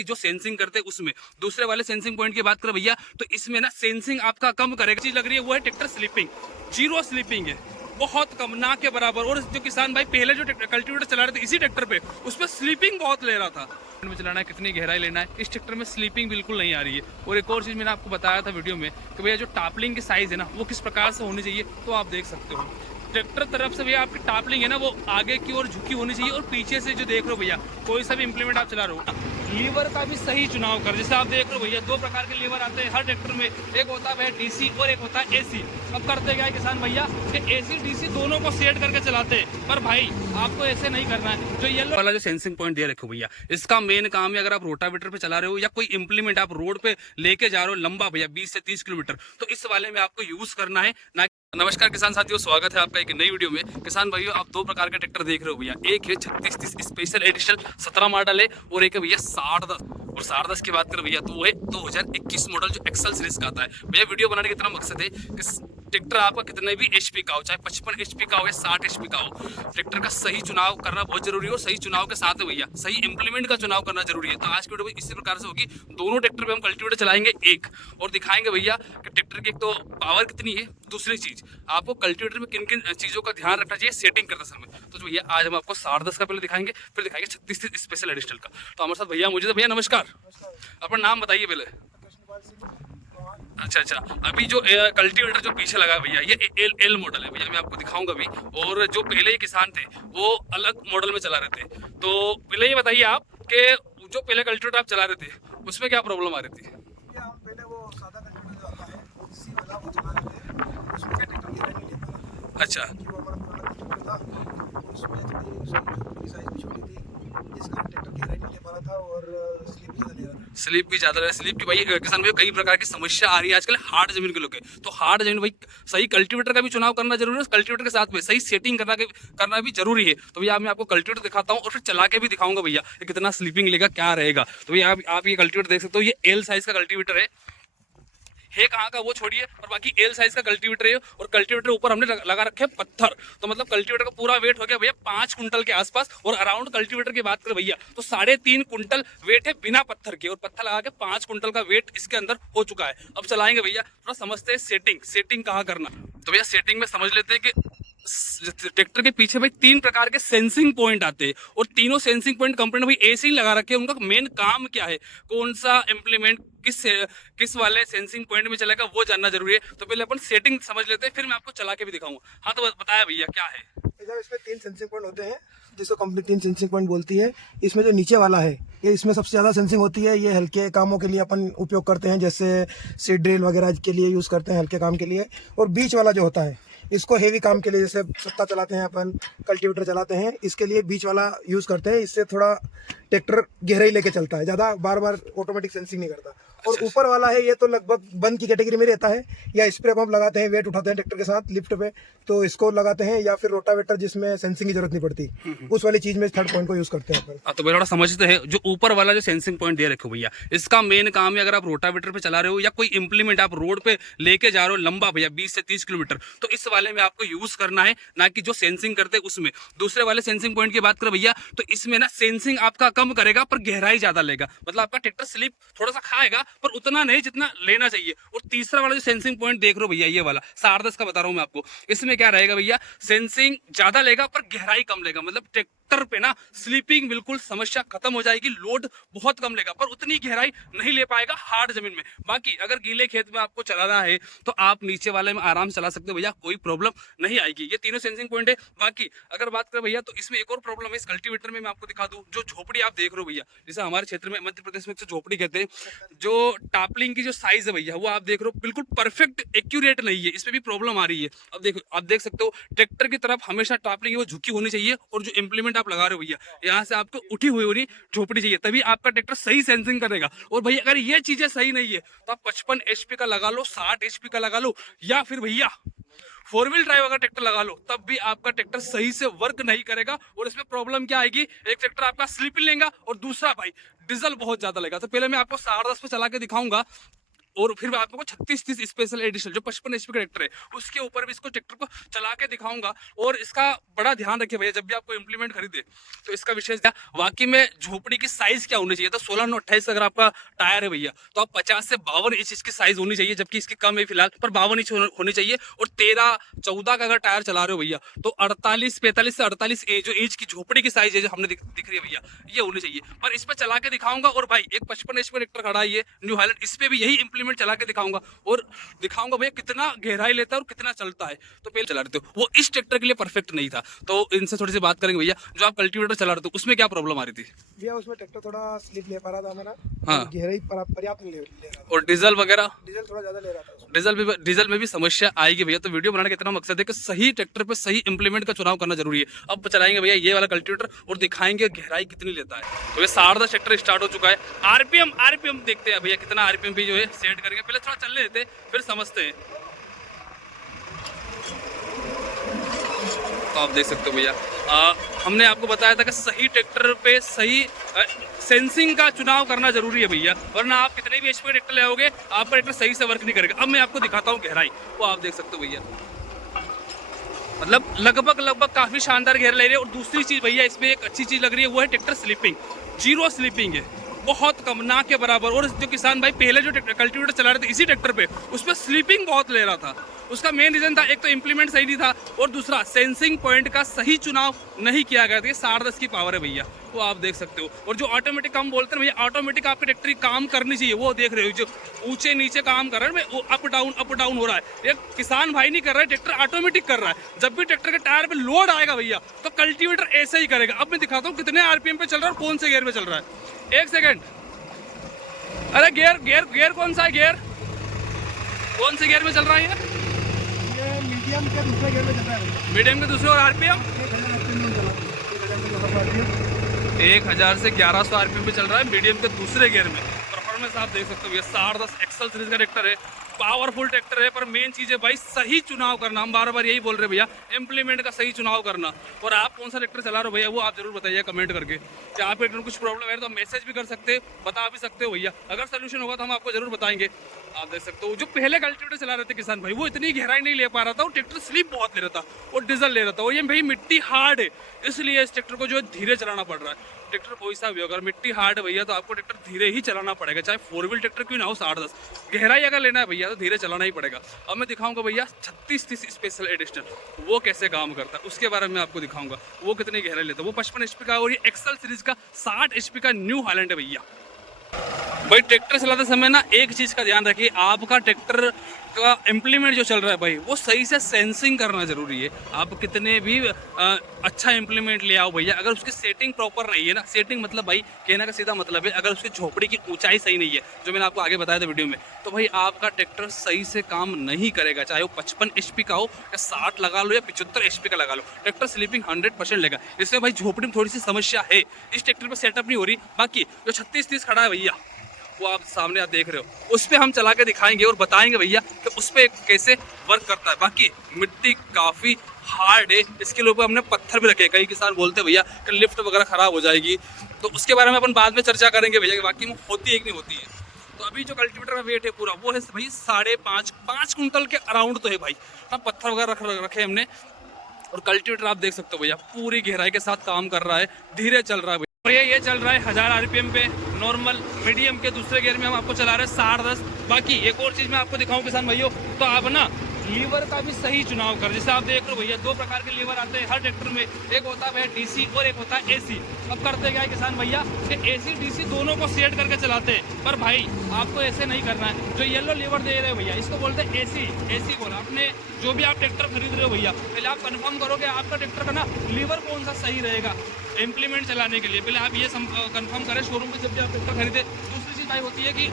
कि जो सेंसिंग करते हैं उसमें। दूसरे वाले सेंसिंग पॉइंट की बात करें भैया तो इसमें ना सेंसिंग आपका कम करेगा। चीज लग रही है वो है ट्रैक्टर स्लीपिंग, जीरो स्लीपिंग है, बहुत कम, ना के बराबर। और जो किसान भाई पहले जो कल्टीवेटर चला रहे थे इसी ट्रैक्टर पे, उस पर स्लीपिंग बहुत ले रहा था। में चलाना है, कितनी गहराई लेना है, इस ट्रैक्टर में स्लीपिंग बिल्कुल नहीं आ रही है। और एक और चीज मैंने आपको बताया था वीडियो में कि भैया जो टापलिंग की साइज है ना वो किस प्रकार से होनी चाहिए, तो आप देख सकते हो ट्रैक्टर तरफ से भैया आपकी टापलिंग है ना वो आगे की ओर झुकी होनी चाहिए। और पीछे से जो देख रहे हो भैया कोई सा भी इंप्लीमेंट आप चला रहे हो, लीवर का भी सही चुनाव कर। जैसे आप देख रहे हो भैया दो प्रकार के लीवर आते हैं हर ट्रैक्टर में, एक होता है डीसी और एक होता है एसी। अब करते क्या है किसान भैया कि एसी डीसी दोनों को सेट करके चलाते हैं, पर भाई आपको ऐसे नहीं करना है। जो येलो वाला जो सेंसिंग पॉइंट दे रखो भैया, इसका मेन काम है अगर आप रोटावेटर पे चला रहे हो या कोई इंप्लीमेंट आप रोड पे लेके जा रहे हो लंबा भैया 20 से 30 किलोमीटर, तो इस वाले में आपको यूज करना है ना। नमस्कार किसान साथियों, स्वागत है आपका एक नई वीडियो में। किसान भाइयों आप दो प्रकार के ट्रैक्टर देख रहे हो भैया, एक है 3630 स्पेशल एडिशन 17 मॉडल है और एक है भैया 6010। और 6010 की बात करें भैया तो वो है 2021 मॉडल जो एक्सल सीरीज का आता है। भैया वीडियो बनाने का इतना मकसद है कि ट्रैक्टर आपका कितने भी एचपी का हो, चाहे 55 एचपी का हो या 60 एचपी का हो, ट्रैक्टर का सही चुनाव करना बहुत जरूरी है। और सही चुनाव के साथ में भैया सही इंप्लीमेंट का चुनाव करना जरूरी है। तो आज की वीडियो में इसी प्रकार से होगी, दोनों ट्रैक्टर पे हम कल्टीवेटर चलाएंगे एक, और दिखाएंगे भैया कि ट्रैक्टर की एक तो पावर कितनी है, दूसरी चीज आपको कल्टीवेटर में किन किन चीजों का ध्यान रखना चाहिए सेटिंग करते समय। तो भैया आज हम आपको 6010 का पहले दिखाएंगे, फिर दिखाएंगे 3630 स्पेशल एडिशनल का। तो हमारे साथ भैया मौजूद है। भैया नमस्कार, अपना नाम बताइए पहले। अच्छा, अभी जो कल्टीवेटर जो पीछे लगा है भैया ये एल मॉडल है भैया, मैं आपको दिखाऊंगा अभी। और जो पहले किसान थे वो अलग मॉडल में चला रहे थे। तो पहले ये बताइए आप कि जो पहले कल्टीवेटर आप चला रहे थे उसमें क्या प्रॉब्लम आ रही थी? पहले वो सादा कल्टीवेटर जो आता है उसी वाला वो चला रहे थे, उसमें क्या ट्रैक्टर गिरा नहीं लेता था। अच्छा, वो हमारा पुराना कल्टीवेटर था, उसमें थोड़ी उसकी साइज भी छोटी थी, जिस कारण ट्रैक्टर गिरा नहीं ले पा रहा था और स्लिप ज़्यादा ले रहा था। स्लिप भी ज्यादा है। स्लिप की भाई किसान भाई कई प्रकार की समस्या आ रही है आजकल हार्ड जमीन के लोग के। तो हार्ड जमीन भाई सही कल्टीवेटर का भी चुनाव करना जरूरी है, कल्टीवेटर के साथ में सही सेटिंग करना भी जरूरी है। तो भैया मैं आपको कल्टीवेटर दिखाता हूँ और फिर चला के भी दिखाऊंगा भैया कितना स्लीपिंग लेगा, क्या रहेगा। तो भैया आप ये कल्टीवेटर देख सकते हो, ये एल साइज का कल्टीवेटर है कहाँ का वो छोड़िए, और बाकी एल साइज का कल्टीवेटर है। और कल्टीवेटर ऊपर हमने लगा रखे हैं पत्थर, तो मतलब कल्टीवेटर का पूरा वेट हो गया भैया 5 कुंटल के आसपास। और अराउंड कल्टीवेटर की बात करें भैया तो 3.5 कुंटल वेट है बिना पत्थर के, और पत्थर लगा के 5 कुंटल का वेट इसके अंदर हो चुका है। अब चलाएंगे भैया, थोड़ा समझते हैं सेटिंग कहाँ करना। तो भैया सेटिंग में समझ लेते हैं कि ट्रैक्टर के पीछे भाई 3 प्रकार के सेंसिंग पॉइंट आते हैं, और तीनों सेंसिंग पॉइंट कंपनी ने भाई ऐसे ही लगा रखे हैं। उनका मेन काम क्या है, कौन सा इंप्लीमेंट किस वाले सेंसिंग पॉइंट में चलेगा वो जानना जरूरी है। तो पहले अपन सेटिंग समझ लेते हैं, फिर मैं आपको चला के भी दिखाऊंगा। हाँ तो बताया भैया क्या है। इसमें 3 सेंसिंग पॉइंट होते हैं जिसको कंपनी 3 सेंसिंग पॉइंट बोलती है। इसमें जो नीचे वाला है ये इसमें सबसे ज़्यादा सेंसिंग होती है। ये हल्के कामों के लिए अपन उपयोग करते हैं, जैसे सीड ड्रिल वगैरह के लिए यूज़ करते हैं हल्के काम के लिए। और बीच वाला जो होता है इसको हेवी काम के लिए, जैसे सत्ता चलाते हैं अपन, कल्टीवेटर चलाते हैं, इसके लिए बीच वाला यूज़ करते हैं। इससे थोड़ा ट्रैक्टर गहराई लेके चलता है, ज़्यादा बार ऑटोमेटिक सेंसिंग नहीं करता। और ऊपर वाला है ये तो लगभग बंद की कैटेगरी में रहता है, या स्प्रे पंप लगाते हैं, वेट उठाते हैं ट्रैक्टर के साथ लिफ्ट पे तो इसको लगाते हैं, या फिर रोटावेटर जिसमें सेंसिंग की जरूरत नहीं पड़ती उस वाली चीज में थर्ड पॉइंट को यूज करते हैं अपन। तो थोड़ा समझते हैं जो ऊपर वाला जो सेंसिंग पॉइंट दे रखे हो भैया, इसका मेन काम है अगर आप रोटावेटर पे चला रहे हो या कोई इंप्लीमेंट आप रोड पे लेके जा रहे हो लंबा भैया 20 से 30 किलोमीटर, तो इस वाले में आपको यूज करना है, ना कि जो सेंसिंग करते हैं उसमें। दूसरे वाले सेंसिंग पॉइंट की बात करें भैया तो इसमें ना सेंसिंग आपका कम करेगा पर गहराई ज्यादा लेगा, मतलब आपका ट्रैक्टर स्लिप थोड़ा सा खाएगा पर उतना नहीं जितना लेना चाहिए। और तीसरा वाला जो सेंसिंग पॉइंट देख रहे हो भैया ये वाला 6010 का बता रहा हूं मैं आपको, इसमें क्या रहेगा भैया सेंसिंग ज्यादा लेगा पर गहराई कम लेगा, मतलब ट्रैक्टर पे ना स्लीपिंग बिल्कुल समस्या खत्म हो जाएगी, लोड बहुत कम लेगा पर उतनी गहराई नहीं ले पाएगा हार्ड जमीन में। बाकी अगर गीले खेत में आपको चलाना है तो आप नीचे वाले में आराम चला सकते हो भैया, कोई प्रॉब्लम नहीं आएगी। ये तीनों सेंसिंग पॉइंट है। बाकी अगर बात करें भैया तो इसमें एक और प्रॉब्लम है इस कल्टीवेटर में, मैं आपको दिखा दूं। जो झोपड़ी आप देख रहे हो भैया, जैसे हमारे क्षेत्र में मध्य प्रदेश में झोपड़ी कहते हैं, जो टापलिंग की जो साइज है भैया वो आप देख रहे हो बिल्कुल परफेक्ट एक्यूरेट नहीं है, इस पे भी प्रॉब्लम आ रही है। अब देखो आप देख सकते हो ट्रैक्टर की तरफ हमेशा टापलिंग वो झुकी होनी चाहिए, और जो इंप्लीमेंट आप लगा रहे हो भैया यहाँ से आपको उठी हुई होनी झोपड़ी चाहिए, तभी आपका ट्रैक्टर सही सेंसिंग करेगा। और भैया अगर ये चीजें सही नहीं है तो आप 55 एचपी का लगा लो, 60 एचपी का लगा लो, या फिर भैया 4 व्हील ड्राइव अगर ट्रैक्टर लगा लो, तब भी आपका ट्रैक्टर सही से वर्क नहीं करेगा। और इसमें प्रॉब्लम क्या आएगी, एक ट्रैक्टर आपका स्लिप लेगा और दूसरा भाई डीजल बहुत ज्यादा लेगा। तो पहले मैं आपको 6010 पे चला के दिखाऊंगा और फिर मैं आपको 3630 स्पेशल एडिशन जो 55 HP का ट्रैक्टर है उसके ऊपर भी इसको ट्रैक्टर को चला के दिखाऊंगा। और इसका बड़ा ध्यान रखिए भैया, जब भी आपको इंप्लीमेंट खरीदे तो इसका विशेष क्या वाकई में झोपड़ी की साइज क्या होनी चाहिए। तो 16/28 अगर आपका टायर है भैया तो आप 50 से 52 इंच इसकी साइज होनी चाहिए, जबकि इसकी कम है फिलहाल, पर 52 इंच होनी चाहिए। और 13-14 का अगर टायर चला रहे हो भैया तो 45 से 48 जो इंच की झोपड़ी की साइज है जो हमने दिख रही है भैया ये होनी चाहिए। पर इस पर चला के दिखाऊंगा। और भाई एक 55 HP ट्रैक्टर खड़ा है ये न्यू हाईलैंड, इस पे भी यही इंप्लीमेंट चला के दिखाऊंगा और दिखाऊंगा भैया कितना गहराई लेता है और कितना चलता है। तो पहले चला रहे थे वो इस ट्रैक्टर के लिए परफेक्ट नहीं था, तो इनसे थोड़ी सी बात करेंगे भैया। जो आप कल्टीवेटर चला रहे थे उसमें क्या प्रॉब्लम आ रही थी भैया? उसमें ट्रैक्टर थोड़ा स्लिप ले पा रहा था हमारा, हाँ, गहराई पर्याप्त नहीं ले रहा था, और डीजल वगैरह डीजल थोड़ा ज्यादा ले रहा था। डीजल में भी समस्या आएगी भैया। तो वीडियो बनाने का इतना मकसद है कि सही ट्रैक्टर पे सही इंप्लीमेंट का चुनाव करना जरूरी है। अब चलाएंगे भैया ये वाला कल्टीवेटर और दिखाएंगे गहराई कितनी लेता है। तो ये 10.5 ट्रैक्टर स्टार्ट हो चुका है। आरपीएम देखते हैं भैया कितना आरपीएम भी जो है सेट करेंगे। पहले थोड़ा चलने देते फिर समझते हैं। तो आप देख सकते हो भैया हमने आपको बताया था कि सही ट्रैक्टर पे सही सेंसिंग का चुनाव करना जरूरी है भैया, वरना आप कितने भी एचपी का ट्रैक्टर ले आओगे आपका ट्रैक्टर सही से वर्क नहीं करेगा। अब मैं आपको दिखाता हूँ गहराई, वो आप देख सकते हो भैया, मतलब लगभग काफी शानदार गहराई ले रही है। और दूसरी चीज भैया इसमें एक अच्छी चीज लग रही है वो है ट्रैक्टर स्लिपिंग, 0 स्लिपिंग है, बहुत कम, ना के बराबर। और जो किसान भाई पहले जो कल्टीवेटर चला रहे थे इसी ट्रैक्टर पे उस पर स्लीपिंग बहुत ले रहा था। उसका मेन रीजन था एक तो इंप्लीमेंट सही नहीं था और दूसरा सेंसिंग पॉइंट का सही चुनाव नहीं किया गया था। ये 10.5 की पावर है भैया, वो आप देख सकते हो। और जो ऑटोमेटिक हम बोलते हैं भैया ऑटोमेटिक आपकी ट्रैक्टर काम करनी चाहिए, वो देख रहे हो जो ऊंचे नीचे काम कर रहा है, वो अप डाउन हो रहा है। ये किसान भाई नहीं कर रहा है, ट्रैक्टर ऑटोमेटिक कर रहा है। जब भी ट्रैक्टर के टायर पे लोड आएगा भैया तो कल्टीवेटर ऐसे ही करेगा। अब मैं दिखाता हूँ कितने आरपीएम पे चल रहा है और कौन से गियर पे चल रहा है। 1 सेकेंड, अरे गियर कौन सा है? गियर कौन से गियर में चल रहा है? ये मीडियम के दूसरे गियर में चल रहा है। मीडियम के दूसरे और आरपीएम 1000 से 1100 आरपीएम पे चल रहा है मीडियम के दूसरे गियर में। परफॉर्मेंस आप देख सकते हो ये 10.5 एक्सल सीरीज का ट्रैक्टर है, पावरफुल ट्रैक्टर है। पर मेन चीज है भाई सही चुनाव करना, हम बार बार यही बोल रहे हैं भैया, इंप्लीमेंट का सही चुनाव करना। और आप कौन सा ट्रैक्टर चला रहे हो भैया वो आप जरूर बताइए कमेंट करके। कि आप ट्रैक्टर में कुछ प्रॉब्लम है तो मैसेज भी कर सकते हो, बता भी सकते हो भैया। अगर सोल्यूशन होगा तो हम आपको जरूर बताएंगे। आप देख सकते हो जो पहले कल्टीवेटर चला रहे थे किसान भाई वो इतनी गहराई नहीं ले पा रहा था, और ट्रैक्टर स्लिप बहुत ले रहा था और डीजल ले रहा था। और ये भाई मिट्टी हार्ड है इसलिए इस ट्रैक्टर को जो धीरे चलाना पड़ रहा है। ट्रैक्टर कोई सा भी अगर मिट्टी हार्ड है भैया तो आपको ट्रैक्टर धीरे ही चलाना पड़ेगा, चाहे 4 व्हील ट्रैक्टर क्यों ना हो। 10.5 गहराई अगर लेना है भैया तो धीरे चलाना ही पड़ेगा। अब मैं दिखाऊंगा भैया 3630 स्पेशल एडिशन वो कैसे काम करता है, उसके बारे में आपको दिखाऊंगा वो कितनी गहराई लेता है। वो 55 HP का और ये एक्सल सीरीज का 60 HP का न्यू हाईलैंड है भैया। भाई ट्रैक्टर चलाते समय ना एक चीज का ध्यान रखिए, आपका ट्रैक्टर का इम्प्लीमेंट जो चल रहा है भाई वो सही से सेंसिंग करना जरूरी है। आप कितने भी अच्छा इम्प्लीमेंट ले आओ भैया, अगर उसकी सेटिंग प्रॉपर नहीं है ना, सेटिंग मतलब भाई कहने का सीधा मतलब है अगर उसकी झोपड़ी की ऊंचाई सही नहीं है, जो मैंने आपको आगे बताया था वीडियो में, तो भाई आपका ट्रैक्टर सही से काम नहीं करेगा। चाहे वो 55 HP का हो या 60 लगा लो या 75 HP का लगा लो, ट्रैक्टर स्लीपिंग 100% लेगा। इसमें भाई झोपड़ी में थोड़ी सी समस्या है, इस ट्रैक्टर पर सेटअप नहीं हो रही। बाकी जो 3630 खड़ा है भैया वो आप सामने आप देख रहे हो, उस पे हम चला के दिखाएंगे और बताएंगे भैया कि उस पे कैसे वर्क करता है। बाकी मिट्टी काफ़ी हार्ड है, इसके ऊपर हमने पत्थर भी रखे। कई किसान बोलते हैं भैया कि लिफ्ट वगैरह ख़राब हो जाएगी, तो उसके बारे में अपन बाद में चर्चा करेंगे भैया कि बाकी में होती है कि नहीं होती है। तो अभी जो कल्टीवेटर का वेट है पूरा वो है भाई 5.5 कुंटल के अराउंड तो है भाई। हाँ पत्थर वगैरह रखे हमने। और कल्टीवेटर आप देख सकते हो भैया पूरी गहराई के साथ काम कर रहा है, धीरे चल रहा है। और ये चल रहा है 1000 आरपीएम पे नॉर्मल। मीडियम के दूसरे गियर में हम आपको चला रहे हैं 10.5। बाकी एक और चीज़ मैं आपको दिखाऊं किसान भाइयों, तो आप ना लीवर का भी सही चुनाव कर। जैसे आप देख रहे हो भैया 2 प्रकार के लीवर आते हैं हर ट्रैक्टर में, एक होता है भैया डीसी और एक होता है एसी। अब करते क्या है किसान भैया कि एसी डीसी दोनों को सेट करके चलाते हैं, पर भाई आपको ऐसे नहीं करना है। जो येलो लीवर दे रहे हो भैया इसको बोलते हैं एसी बोला। अपने जो भी आप ट्रैक्टर खरीद रहे हो भैया पहले आप कंफर्म करो कि आपका ट्रैक्टर का ना लीवर कौन सा सही रहेगा इम्प्लीमेंट चलाने के लिए। पहले आप ये कंफर्म करें शोरूम पे जब भी आप ट्रैक्टर खरीदे। दूसरी चीज़ भाई होती है कि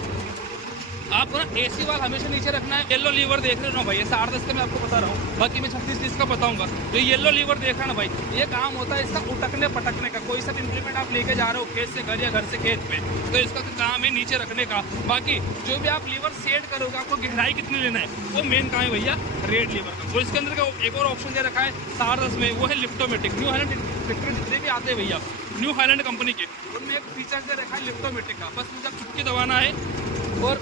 आपको ना एसी वाल हमेशा नीचे रखना है। येलो लीवर देख रहे हो ना भाई, 10.5 का मैं आपको बता रहा हूँ, बाकी मैं 3630 का बताऊंगा। जो येलो लीवर देखा ना भाई ये काम होता है इसका उटकने पटकने का। कोई सा इम्प्लीमेंट आप लेके जा रहे हो खेत से घर या घर से खेत पे, तो इसका काम है नीचे रखने का। बाकी जो भी आप लीवर सेट करोगे आपको गहराई कितनी लेना है वो मेन काम है भैया रेड लीवर का। और इसके अंदर का एक और ऑप्शन दे रखा है 10.5 में, वो है लिफ्टोमेटिक। न्यू हाईलैंड ट्रैक्टर जितने भी आते हैं भैया न्यू हाईलैंड कंपनी के, उनमें एक फीचर दे रखा है लिफ्टोमेटिक का। बस मुझे चुटकी दबाना है और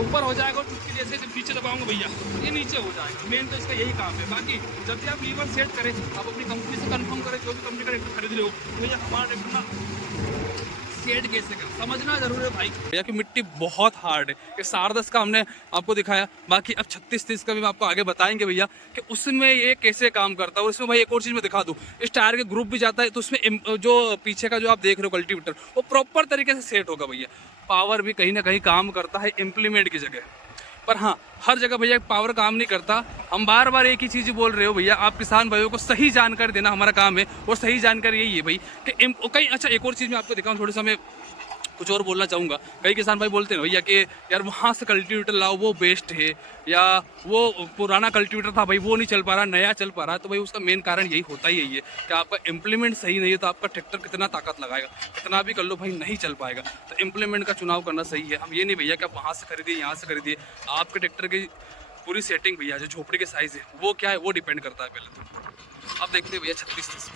ऊपर हो जाएगा और चुटकी जैसे जब नीचे दबाऊंगा भैया ये नीचे हो जाएगा। मेन तो इसका यही काम है। बाकी जब भी आप लीवर सेट करें, आप अपनी कंपनी से कंफर्म करें, जो भी कंपनी का ट्रैक्टर खरीद रहे हो, तो भैया हमारा ट्रैक्टर ना सेट कैसे कर समझना जरूर है भाई। भैया की मिट्टी बहुत हार्ड है। ये सारदस का हमने आपको दिखाया, बाकी अब 3630 का भी हम आपको आगे बताएंगे भैया कि उसमें ये कैसे काम करता है। और इसमें भाई एक और चीज़ मैं दिखा दूँ, इस टायर के ग्रुप भी जाता है, तो उसमें जो पीछे का जो आप देख रहे हो कल्टीवेटर, वो प्रॉपर तरीके से सेट होगा भैया। पावर भी कहीं ना कहीं काम करता है इम्प्लीमेंट की जगह, पर हाँ हर जगह भैया पावर काम नहीं करता। हम बार बार एक ही चीज़ बोल रहे हो भैया, आप किसान भाइयों को सही जानकारी देना हमारा काम है। और सही जानकारी यही है भाई कि कई अच्छा एक और चीज़ मैं आपको दिखाऊँ, थोड़ी सा मैं कुछ और बोलना चाहूँगा। कई किसान भाई बोलते हैं भैया कि यार वहाँ से कल्टीवेटर लाओ वो बेस्ट है, या वो पुराना कल्टीवेटर था भाई वो नहीं चल पा रहा, नया चल पा रहा है। तो भाई उसका मेन कारण यही होता ही है कि आपका इम्प्लीमेंट सही नहीं है, तो आपका ट्रैक्टर कितना ताकत लगाएगा, कितना भी कर लो भाई नहीं चल पाएगा। तो इम्प्लीमेंट का चुनाव करना सही है। हम ये नहीं भैया कि आप वहाँ से खरीदिए यहाँ से खरीदिए, आपके ट्रैक्टर की पूरी सेटिंग भैया, जो झोपड़ी के साइज़ है वो क्या है वो डिपेंड करता है। पहले तो आप देखते हैं भैया 3630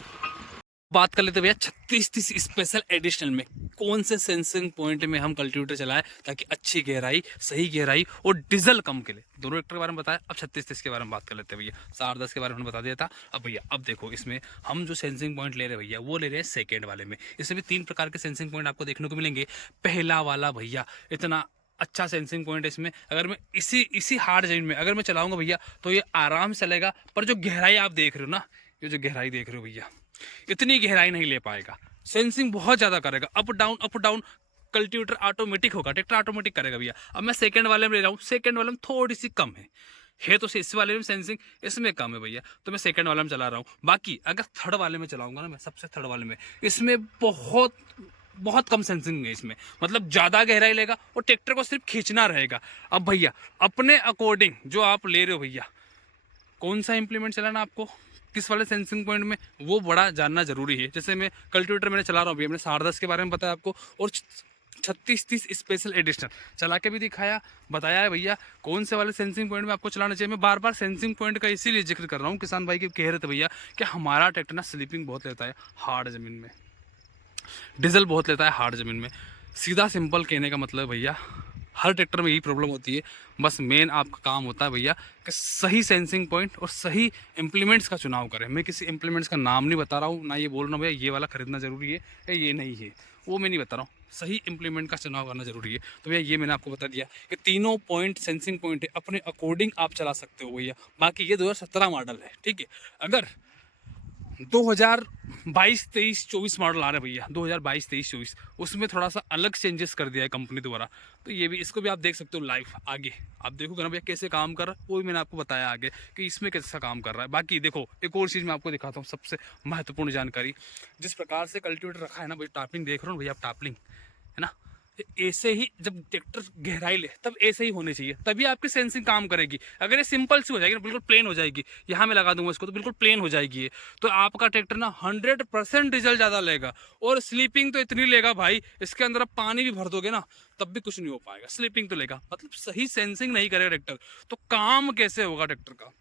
बात कर लेते भैया 3630 स्पेशल एडिशनल में कौन से सेंसिंग पॉइंट में हम कल्टीवेटर चलाएं ताकि अच्छी गहराई, सही गहराई और डीजल कम के लिए। दोनों ट्रैक्टर के बारे में बताया। अब 3630 के बारे में बात कर लेते हैं भैया। सारदस के बारे में हमने बता दिया था। अब भैया अब देखो इसमें हम जो सेंसिंग पॉइंट ले रहे हैं भैया वो ले रहे हैं सेकेंड वाले में। इसमें भी 3 प्रकार के सेंसिंग पॉइंट आपको देखने को मिलेंगे। पहला वाला भैया इतना अच्छा सेंसिंग पॉइंट है इसमें, अगर मैं इसी हार्ड जमीन में अगर मैं चलाऊंगा भैया तो ये आराम से चलेगा। पर जो गहराई आप देख रहे हो ना, ये जो गहराई देख रहे हो भैया, इतनी गहराई नहीं ले पाएगा। सेंसिंग बहुत ज़्यादा करेगा, अप डाउन कल्टीवेटर ऑटोमेटिक होगा, ट्रैक्टर ऑटोमेटिक करेगा भैया। अब मैं सेकंड वाले में ले रहा हूँ, सेकंड वाले में थोड़ी सी कम है तो इस वाले में सेंसिंग इसमें कम है भैया, तो मैं सेकंड वाले में चला रहा हूँ। बाकी अगर थर्ड वाले में चलाऊंगा ना मैं, सबसे थर्ड वाले में, इसमें बहुत कम सेंसिंग है इसमें, मतलब ज़्यादा गहराई लेगा और ट्रैक्टर को सिर्फ खींचना रहेगा। अब भैया अपने अकॉर्डिंग जो आप ले रहे हो भैया, कौन सा इम्प्लीमेंट चलाना आपको, किस वाले सेंसिंग पॉइंट में, वो बड़ा जानना जरूरी है। जैसे मैं कल्टीवेटर मैंने चला रहा हूँ भैया, मैंने सारदस के बारे में बताया आपको और 3630 स्पेशल एडिशनल चला के भी दिखाया, बताया है भैया कौन से वाले सेंसिंग पॉइंट में आपको चलाना चाहिए। मैं बार बार सेंसिंग पॉइंट का इसीलिए जिक्र कर रहा हूँ, किसान भाई के कह रहे थे भैया कि हमारा ट्रैक्टर ना स्लीपिंग बहुत लेता है हार्ड ज़मीन में, डीजल बहुत लेता है हार्ड ज़मीन में। सीधा सिंपल कहने का मतलब भैया हर ट्रैक्टर में यही प्रॉब्लम होती है। बस मेन आपका काम होता है भैया कि सही सेंसिंग पॉइंट और सही इम्प्लीमेंट्स का चुनाव करें। मैं किसी इम्प्लीमेंट्स का नाम नहीं बता रहा हूँ, ना ये बोल रहा हूँ भैया ये वाला खरीदना ज़रूरी है या ये नहीं है, वो मैं नहीं बता रहा हूँ। सही इम्प्लीमेंट का चुनाव करना जरूरी है। तो भैया ये मैंने आपको बता दिया कि तीनों पॉइंट सेंसिंग पॉइंट है, अपने अकॉर्डिंग आप चला सकते हो भैया। बाकी ये 2017 मॉडल है, ठीक है। अगर 2022, 23, 24 मॉडल आ रहे हैं भैया, 2022, 23, 24, उसमें थोड़ा सा अलग चेंजेस कर दिया है कंपनी द्वारा। तो ये भी, इसको भी आप देख सकते हो लाइव, आगे आप देखोगे ना भैया कैसे काम कर रहा है, वो भी मैंने आपको बताया आगे कि इसमें कैसा काम कर रहा है। बाकी देखो एक और चीज़ मैं आपको दिखाता हूँ, सबसे महत्वपूर्ण जानकारी, जिस प्रकार से कल्टीवेटर रखा है ना भाई, टापलिंग देख रहे हो भैया आप, टापलिंग है ना, ऐसे ही जब ट्रैक्टर गहराई ले तब ऐसे ही होने चाहिए, तभी आपकी सेंसिंग काम करेगी। अगर ये सिंपल सी हो जाएगी ना, बिल्कुल प्लेन हो जाएगी, यहाँ मैं लगा दूंगा इसको तो बिल्कुल प्लेन हो जाएगी, तो आपका ट्रैक्टर ना 100% रिजल्ट ज़्यादा लेगा। और स्लीपिंग तो इतनी लेगा भाई, इसके अंदर आप पानी भी भर दोगे ना तब भी कुछ नहीं हो पाएगा, स्लीपिंग तो लेगा। मतलब सही सेंसिंग नहीं करेगा ट्रैक्टर तो काम कैसे होगा ट्रैक्टर का,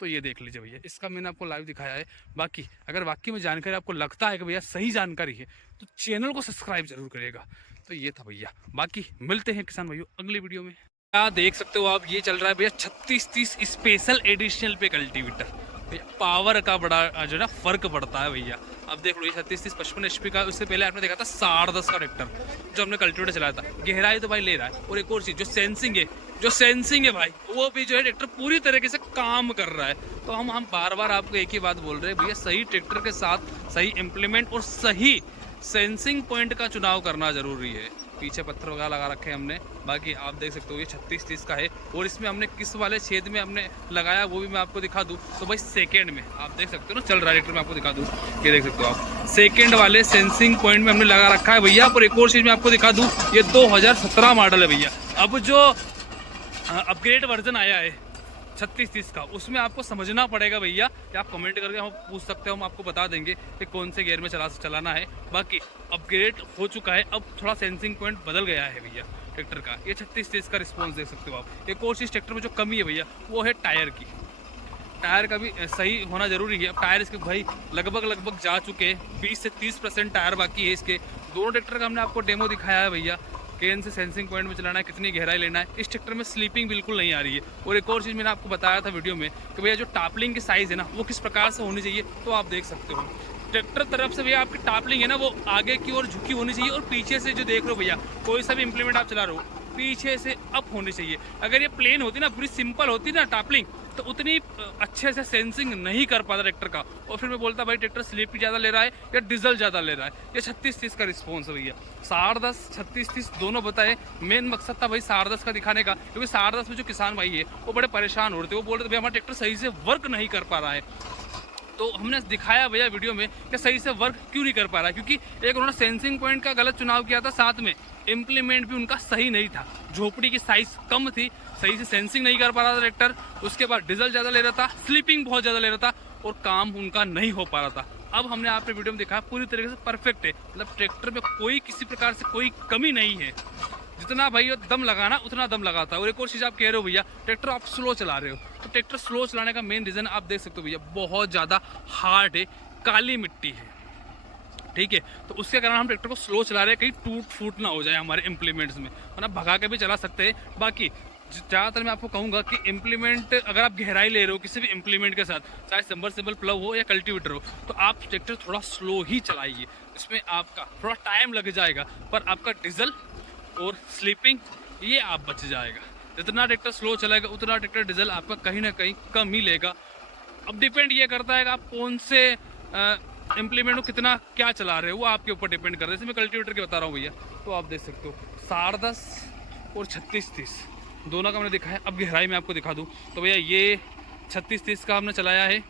तो ये देख लीजिए भैया, इसका मैंने आपको लाइव दिखाया है। बाकी अगर वाकई में जानकारी आपको लगता है कि भैया सही जानकारी है तो चैनल को सब्सक्राइब जरूर करिएगा। तो ये था भैया, बाकी मिलते हैं किसान भाइयों अगली वीडियो में। क्या देख सकते हो आप, ये चल रहा है भैया 3630 स्पेशल एडिशनल पे कल्टीवेटर भैया। पावर का बड़ा जो ना फर्क पड़ता है भैया। अब देख लो ये 3630 55 HP का, उससे पहले आपने देखा था 10.5 का ट्रैक्टर जो हमने कल्टीवेटर चलाया था। गहराई तो भाई ले रहा है, और एक और चीज़ जो सेंसिंग है भाई, वो भी जो है ट्रैक्टर पूरी तरीके से काम कर रहा है। तो हम बार बार आपको एक ही बात बोल रहे हैं भैया, सही ट्रैक्टर के साथ सही इम्प्लीमेंट और सही सेंसिंग पॉइंट का चुनाव करना जरूरी है। पीछे पत्थर वगैरह लगा रखे हैं हमने, बाकी आप देख सकते हो ये 3630 का है। और इसमें हमने किस वाले छेद में हमने लगाया वो भी मैं आपको दिखा दूं। तो भाई सेकंड में आप देख सकते हो ना, चल रहा है ट्रैक्टर में, आपको दिखा दूं, ये देख सकते हो आप, सेकंड वाले सेंसिंग पॉइंट में हमने लगा रखा है भैया। और एक और चीज़ मैं आपको दिखा दूँ, ये 2017 मॉडल है भैया। अब जो अपग्रेड वर्जन आया है 3630 का, उसमें आपको समझना पड़ेगा भैया कि आप कमेंट करके हम पूछ सकते हो, हम आपको बता देंगे कि कौन से गियर में चलाना है। बाकी अपग्रेड हो चुका है, अब थोड़ा सेंसिंग पॉइंट बदल गया है भैया ट्रैक्टर का। ये 3630 का रिस्पॉन्स देख सकते हो आप। एक और चीज़ ट्रैक्टर में जो कमी है भैया वो है टायर की, टायर का भी सही होना जरूरी है। अब टायर इसके भाई लगभग जा चुके हैं, 20 से 30% टायर बाकी है इसके। दोनों ट्रैक्टर का हमने आपको डेमो दिखाया है भैया, केन से सेंसिंग पॉइंट में चलाना है, कितनी गहराई लेना है। इस ट्रैक्टर में स्लीपिंग बिल्कुल नहीं आ रही है। और एक और चीज़ मैंने आपको बताया था वीडियो में कि भैया जो टापलिंग की साइज़ है ना वो किस प्रकार से होनी चाहिए, तो आप देख सकते हो ट्रैक्टर तरफ से भैया आपकी टापलिंग है ना वो आगे की ओर झुकी होनी चाहिए, और पीछे से जो देख रहे हो भैया कोई सा भी इम्प्लीमेंट आप चला रहे हो पीछे से अप होनी चाहिए। अगर ये प्लेन होती ना, पूरी सिंपल होती ना टापलिंग, तो उतनी अच्छे से सेंसिंग नहीं कर पाता ट्रैक्टर का। और फिर मैं बोलता भाई ट्रैक्टर स्लिप ज़्यादा ले रहा है या डीजल ज़्यादा ले रहा है। ये 36-30 का रिस्पॉन्स है भैया, 10.5 36-30 दोनों बताए। मेन मकसद था भाई 10.5 का दिखाने का, क्योंकि 10.5 में जो किसान भाई है वो बड़े परेशान हो रहे थे। वो बोल रहे थे भाई हमारा ट्रैक्टर सही से वर्क नहीं कर पा रहा है। तो हमने दिखाया भैया वीडियो में कि सही से वर्क क्यों नहीं कर पा रहा है, क्योंकि एक उन्होंने सेंसिंग पॉइंट का गलत चुनाव किया था, साथ में इम्प्लीमेंट भी उनका सही नहीं था। झोपड़ी की साइज़ कम थी, सही से सेंसिंग नहीं कर पा रहा था ट्रैक्टर। उसके बाद डीजल ज़्यादा ले रहा था, स्लीपिंग बहुत ज़्यादा ले रहा था, और काम उनका नहीं हो पा रहा था। अब हमने आपने वीडियो में दिखाया पूरी तरीके से परफेक्ट है, मतलब ट्रैक्टर में कोई किसी प्रकार से कोई कमी नहीं है। जितना भाई दम लगाना उतना दम लगाता है। और एक और चीज़ आप कह रहे हो भैया ट्रैक्टर आप स्लो चला रहे हो, तो ट्रैक्टर स्लो चलाने का मेन रीज़न आप देख सकते हो भैया बहुत ज़्यादा हार्ड है, काली मिट्टी है, ठीक है। तो उसके कारण हम ट्रैक्टर को स्लो चला रहे हैं, कहीं टूट फूट ना हो जाए हमारे इम्प्लीमेंट्स में, वरना भगा के भी चला सकते हैं। बाकी ज़्यादातर मैं आपको कहूँगा कि इम्प्लीमेंट अगर आप गहराई ले रहे हो किसी भी इम्प्लीमेंट के साथ, चाहे सबमर्सिबल प्लव हो या कल्टीवेटर हो, तो आप ट्रैक्टर थोड़ा स्लो ही चलाइए। इसमें आपका थोड़ा टाइम लग जाएगा, पर आपका डीजल और स्लीपिंग ये आप बच जाएगा। जितना ट्रैक्टर स्लो चलेगा उतना ट्रैक्टर डीजल आपका कहीं ना कहीं कम ही लेगा। अब डिपेंड ये करता है कि आप कौन से इम्प्लीमेंट को कितना क्या चला रहे हो, वो आपके ऊपर डिपेंड कर रहा है। जैसे मैं कल्टीवेटर की बता रहा हूँ भैया, तो आप देख सकते हो 10.5 और 36-30 दोनों का मैंने दिखाया। अब गहराई में आपको दिखा दूँ तो भैया ये 36-30 का हमने चलाया है,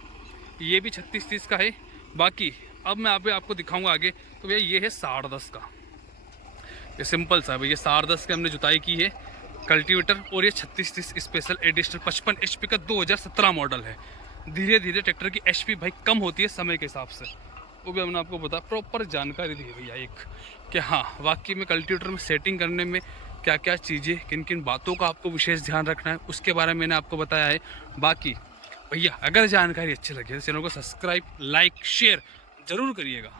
ये भी 36-30 का है। बाकी अब मैं आपको दिखाऊंगा आगे, तो भैया ये है 10.5 का। ये सिंपल सा है भैया, 10.5 की हमने जुताई की है कल्टीवेटर, और ये 36-30 स्पेशल एडिशनल 55 HP का 2017 मॉडल है। धीरे धीरे ट्रैक्टर की HP भाई कम होती है समय के हिसाब से, वो भी हमने आपको बता प्रॉपर जानकारी दी है भैया एक, कि हाँ वाकई में कल्टीवेटर में सेटिंग करने में क्या क्या चीज़ें, किन किन बातों का आपको विशेष ध्यान रखना है, उसके बारे में मैंने आपको बताया है। बाकी भैया अगर जानकारी अच्छी लगी तो चैनल को सब्सक्राइब, लाइक, शेयर ज़रूर करिएगा।